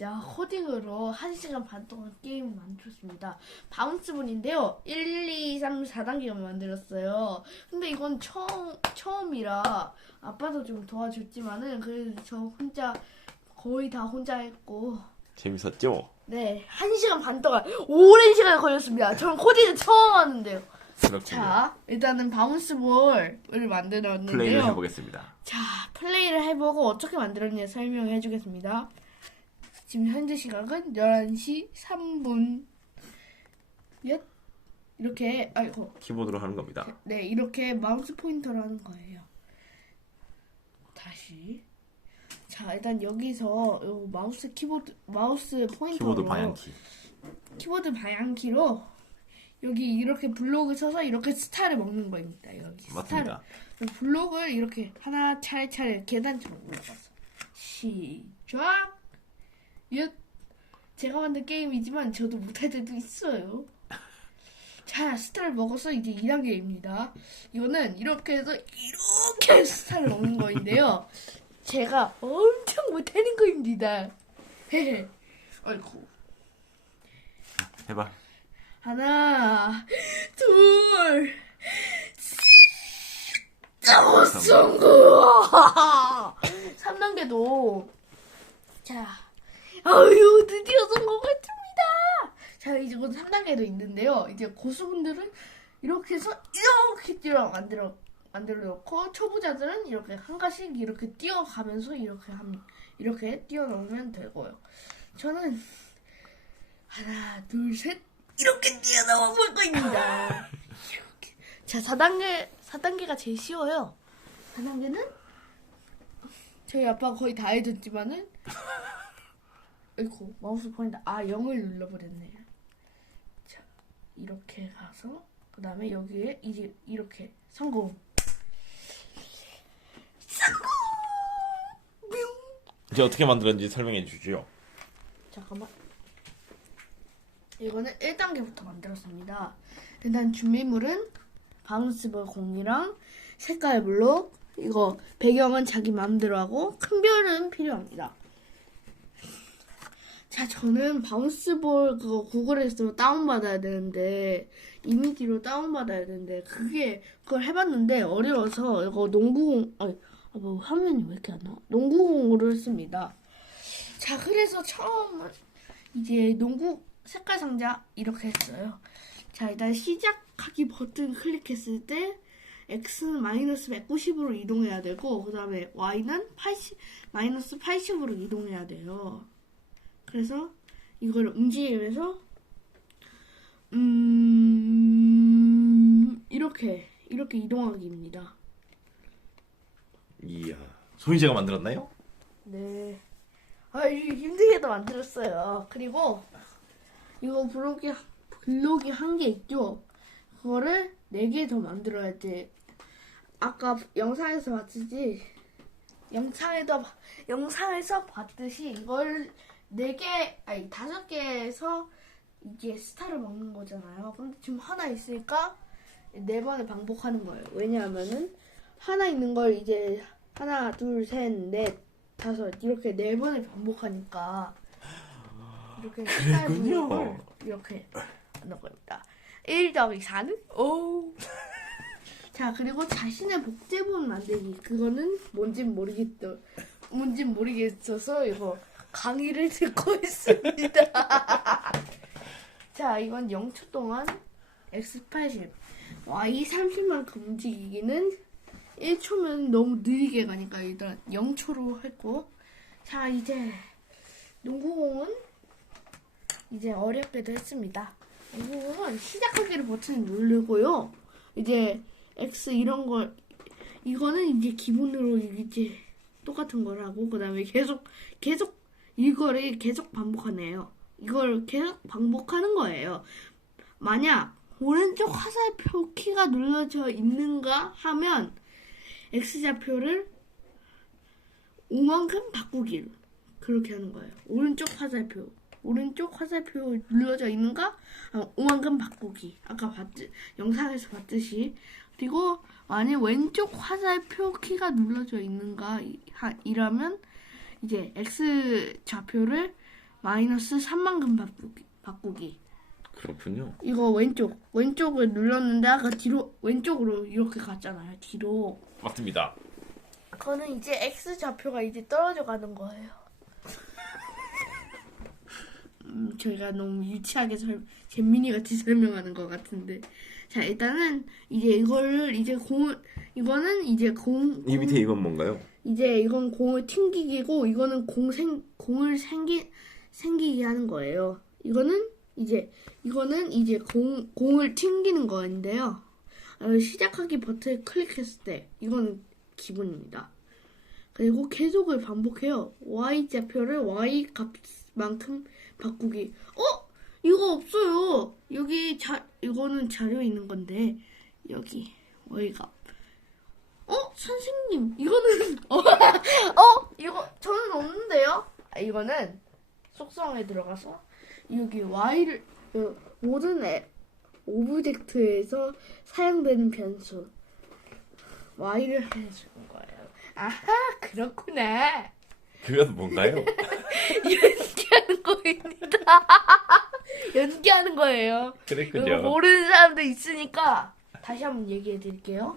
자, 코딩으로 1시간 반 동안 게임을 만들었습니다. 바운스본인데요. 1, 2, 3, 4단계가 만들었어요. 근데 이건 처음, 처음이라 아빠도 좀 도와줬지만은 그래도 저 혼자 거의 다 혼자 했고 재밌었죠? 네, 1시간 반 동안 오랜 시간이 걸렸습니다. 저는 코딩을 처음 하는데요. 그렇군요. 자, 일단은 바운스볼을 만들었는데요. 플레이를 해보겠습니다. 자, 플레이를 해보고 어떻게 만들었냐 설명해 주겠습니다. 지금 현재 시각은 11시 3분. 몇? 이렇게, 아이고, 키보드로 하는 겁니다. 네, 이렇게 마우스 포인터로 하는 거예요. 다시. 자, 일단 여기서 요 마우스 키보드, 마우스 포인터로. 키보드 방향키. 키보드 방향키로 여기 이렇게 블록을 쳐서 이렇게 스타를 먹는 거입니다. 여기 스타를. 맞습니다. 블록을 이렇게 하나 차례차례 계단처럼 올라가서 시작 윷 제가 만든 게임이지만 저도 못할 때도 있어요. 자 스타를 먹어서 이제 2단계입니다. 이거는 이렇게 해서 이렇게 스타를 먹는 거인데요. 제가 엄청 못하는 거입니다. 아이고. 해봐. 하나 둘짜 성공! 3단계도. 자, 아유 드디어 성공했습니다. 자 이제 곧 3단계도 있는데요. 이제 고수분들은 이렇게 해서 이렇게 뛰어 만들어 만들어 놓고 초보자들은 이렇게 한 가씩 이렇게 뛰어가면서 이렇게 함 이렇게 뛰어넘으면 되고요. 저는 하나 둘 셋 이렇게 뛰어넘어 볼 거입니다. 이렇게. 자 4단계 4단계가 제일 쉬워요. 4단계는 저희 아빠가 거의 다 해줬지만은 아 이고 마우스 포인터 아 0을 눌러버렸네요. 자 이렇게 가서 그 다음에 여기에 이제 이렇게 성공. 성공. 뿅. 이제 어떻게 만들었는지 설명해 주죠. 잠깐만. 이거는 1단계부터 만들었습니다. 일단 준비물은 바운스볼 공이랑 색깔 블록, 이거 배경은 자기 마음대로 하고 큰 별은 필요합니다. 자, 저는 바운스볼 그거 구글에서 다운받아야 되는데 이미지로 다운받아야 되는데 그게 그걸 해봤는데 어려워서 이거 농구공 아니 아, 뭐 화면이 왜 이렇게 안 나와? 농구공으로 했습니다. 자, 그래서 처음 이제 농구 색깔 상자 이렇게 했어요. 자, 일단 시작하기 버튼 클릭했을 때 X는 마이너스 190으로 이동해야 되고 그 다음에 Y는 80, 마이너스 80으로 이동해야 돼요. 그래서 이걸 움직이면서 음 이렇게 이렇게 이동하기입니다. 이야. 소희제가 만들었나요? 네. 아, 이게 힘들게도 만들었어요. 그리고 이거 블록이 블록이 한 개 있죠. 그거를 네 개 더 만들어야 돼. 아까 영상에서 봤듯이 영상에도 영상에서 봤듯이 이걸 네개 아니 다섯 개에서 이게 스타를 먹는 거잖아요. 근데 지금 하나 있으니까 네 번을 반복하는 거예요. 왜냐하면은 하나 있는 걸 이제 하나, 둘, 셋, 넷, 다섯 이렇게 네 번을 반복하니까 이렇게 스타일 그랬군요. 블록을 이렇게 하는 겁니다. 1 더하기 4는 오. 자 그리고 자신의 복제본 만들기 그거는 뭔진 모르겠더 뭔진 모르겠어서 이거 강의를 듣고 있습니다. 자 이건 0초 동안 X80 Y30만큼 움직이기는 1초면 너무 느리게 가니까 일단 0초로 했고. 자 이제 농구공은 이제 어렵게도 했습니다. 농구공은 시작하기를 버튼을 누르고요. 이제 X 이런 걸 이거는 이제 기본으로 이제 똑같은 걸 하고 그 다음에 계속 계속 이거를 계속 반복하네요 이걸 계속 반복하는 거예요 만약 오른쪽 화살표 키가 눌러져 있는가 하면 X좌표를 5만큼 바꾸기로 그렇게 하는 거예요. 오른쪽 화살표 오른쪽 화살표 눌러져 있는가? 아, 5만큼 바꾸기 아까 봤 영상에서 봤듯이 그리고 만약 왼쪽 화살표 키가 눌러져 있는가 이라면 이제 X 좌표를 마이너스 3만큼 바꾸기. 바꾸기. 그렇군요. 이거 왼쪽 왼쪽을 눌렀는데 아까 뒤로 왼쪽으로 이렇게 갔잖아요. 뒤로. 맞습니다. 그거는 이제 x 좌표가 이제 떨어져 가는 거예요. 음, 저희가 너무 유치하게 설, 잼민이 같이 설명하는 것 같은데. 자, 일단은 이제 이거를 이제 공 이거는 이제 공이 밑에 이건 뭔가요? 이제 이건 공을 튕기기고 이거는 공 생, 공을 생기 생기게 하는 거예요. 이거는 이제 이거는 이제 공 공을 튕기는 거인데요. 어, 시작하기 버튼을 클릭했을 때 이건 기본입니다. 그리고 계속을 반복해요. y 좌표를 y 값만큼 바꾸기. 어? 이거 없어요. 여기 자 이거는 자료 있는 건데 여기 값. 어 선생님 이거는 어, 어 이거 저는 없는데요. 아, 이거는 속성에 들어가서 여기 y를 그 모든 앱 오브젝트에서 사용되는 변수 y를 해주는 거예요. 아하 그렇구나. 그건 뭔가요? 연기하는 거입니다. 연기하는 거예요. 이거 그랬군요. 모르는 사람도 있으니까 다시 한번 얘기해 드릴게요.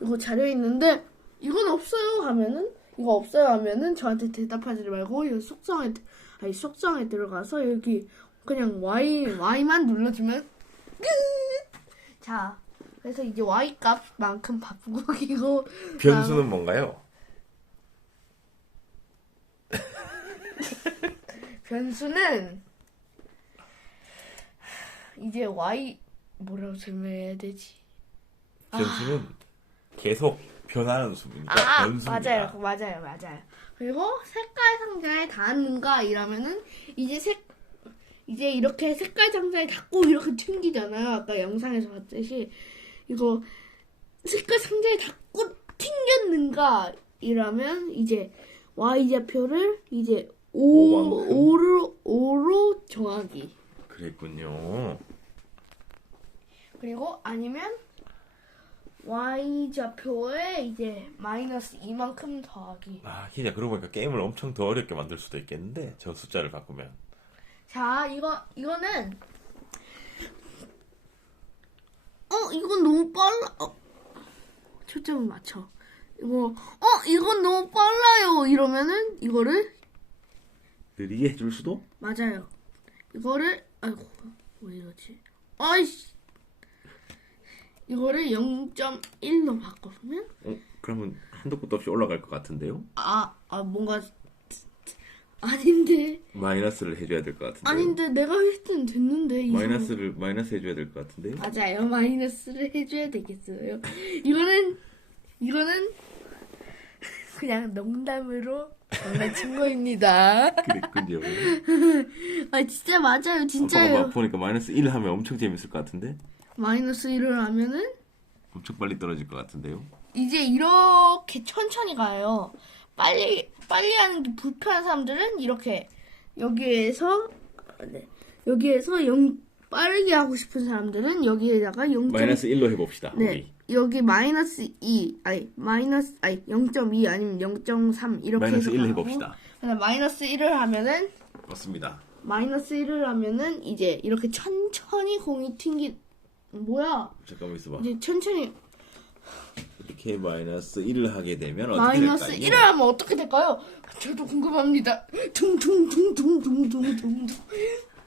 이거 자료 있는데 이건 없어요 하면은 이거 없어요 하면은 저한테 대답하지 말고 이 속성에 들- 아니 속성에 들어가서 여기 그냥 y y만 눌러주면 끝. 자 그래서 이제 y 값만큼 바꾸기고 변수는 뭔가요? 변수는 이제 y 뭐라고 설명해야 되지? 변수는 계속 변하는 수입니다. 아 변수입니다. 맞아요 맞아요 맞아요 그리고 색깔 상자에 닿는가 이러면은 이제 색 이제 이렇게 색깔 상자에 닿고 이렇게 튕기잖아요 아까 영상에서 봤듯이 이거 색깔 상자에 닿고 튕겼는가 이러면 이제 y 좌표를 이제 5, 오만큼? 5로 5로 정하기 그랬군요. 그리고 아니면 y 좌표에 이제 마이너스 2만큼 더하기 아, 진짜 그러고 보니까 게임을 엄청 더 어렵게 만들 수도 있겠는데 저 숫자를 바꾸면 자, 이거 이거는 어, 이건 너무 빨라. 어. 초점을 맞춰. 이거 어, 이건 너무 빨라요. 이러면은 이거를 느리게 해줄 수도? 맞아요. 이거를 아이고 왜 이러지? 아이씨. 이거를 0.1로 바꿔보면 어, 그러면 한도 끝도 없이 올라갈 것 같은데요? 아, 아 뭔가 아닌데 마이너스를 해줘야 될 것 같은데요? 아닌데 내가 땐 됐는데 마이너스를 마이너스 해줘야 될 것 같은데요? 맞아요. 마이너스를 해줘야 되겠어요. 이거는 이거는 그냥 농담으로 친 거입니다. 그랬군요. 아 진짜 맞아요. 진짜예요. 막 보니까 마이너스 1 하면 엄청 재밌을 것 같은데? 마이너스 1을 하면은 엄청 빨리 떨어질 것 같은데요? 이제 이렇게 천천히 가요. 빨리 빨리 하는 게 불편한 사람들은 이렇게 여기에서 네, 여기에서 0 빠르게 하고 싶은 사람들은 여기에다가 0. 마이너스 1로 해봅시다. 네. 우리. 여기 마이너스 2, 아니, 마이너스, 아니, 0.2 아니면 0.3 이렇게 마이너스 해서 1 가고, 해봅시다. 그다음에 마이너스 1을 하면은, 맞습니다. 마이너스 1을 하면은 이제 이렇게 천천히 공이 튕기, 뭐야? 잠깐만 있어봐. 이제 천천히, 이렇게 마이너스 1을 하게 되면 어떻게 마이너스 될까요? 1을 하면 어떻게 될까요? 저도 궁금합니다.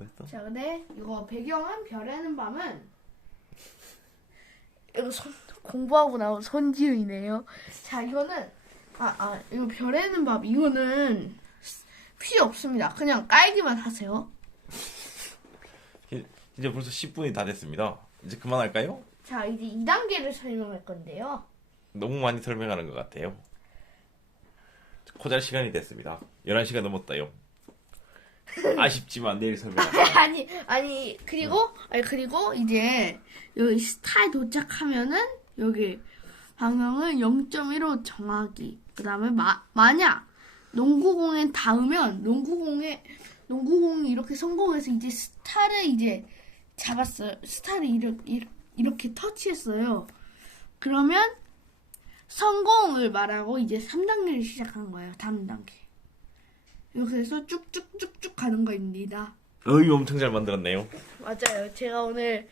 됐어? 자, 근데 이거 배경은 별에는 밤은 이거 손, 공부하고 나온 손지은이네요. 자, 이거는 아, 아, 이거 별에는 밤 이거는 필요 없습니다. 그냥 깔기만 하세요. 이- 이제 벌써 10분이 다 됐습니다. 이제 그만할까요? 자, 이제 2단계를 설명할 건데요. 너무 많이 설명하는 것 같아요. 코잘 시간이 됐습니다. 11시가 넘었다요. 아쉽지만 내일 설명. 아니 아니 그리고 아니 그리고 이제 여기 스타에 도착하면은 여기 방향을 0.1로 정하기. 그다음에 마, 만약 농구공에 닿으면 농구공에 농구공이 이렇게 성공해서 이제 스타를 이제 잡았어요. 스타를 이렇게 이렇게 터치했어요. 그러면 성공을 말하고 이제 3단계를 시작한 거예요. 다음 단계 이렇게 해서 쭉쭉쭉쭉 가는 거입니다 어이 엄청 잘 만들었네요. 맞아요. 제가 오늘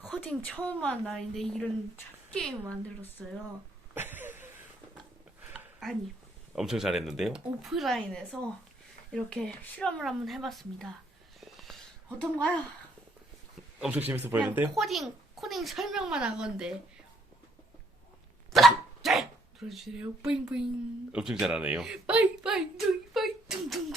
코딩 처음 한 날인데 이런 첫 게임 만들었어요. 아니 엄청 잘했는데요. 오프라인에서 이렇게 실험을 한번 해봤습니다. 어떤가요? 엄청 재밌어 그냥 보이는데요. 코딩 코딩 설명만 한 건데. 네. 들어주세요. 뿌잉뿌잉. 엄청 잘하네요. 빠이 빠이 둥